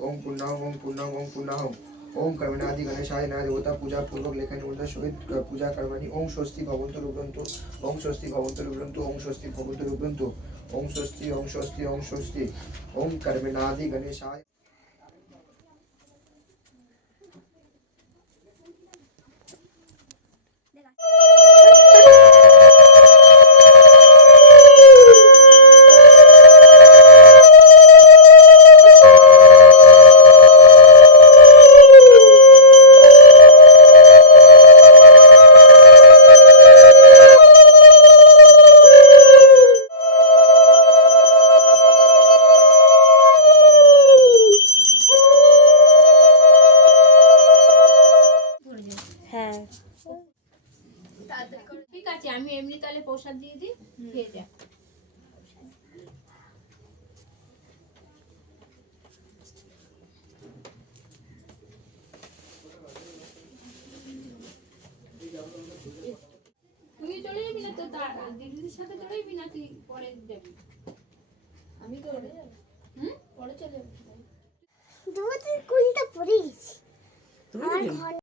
ओम पूर्णाहुम ओम पूर्णाहुम ओम पूर्णाहुम। ओम कर्मणादि गणेशाय नमः। देवता पूजा पूर्वक लेखन मुद्रा सहित पूजा कर्मणि। ओम स्वस्ति भवन्तु रुद्रन्तु। ओम स्वस्ति भवन्तु रुद्रन्तु। ओम स्वस्ति भवन्तु रुद्रन्तु। ओम स्वस्ति ओम स्वस्ति ओम स्वस्ति। ओम कर्मणादि गणेशाय। ঠিক আছে, আমি এমনি তাহলে প্রসাদ দিয়ে দিই, খেয়ে যা। তুই চলে যাবি না তো? দিদির সাথে চলে যাবি না তুই পরে যাবি? আমি তো হুম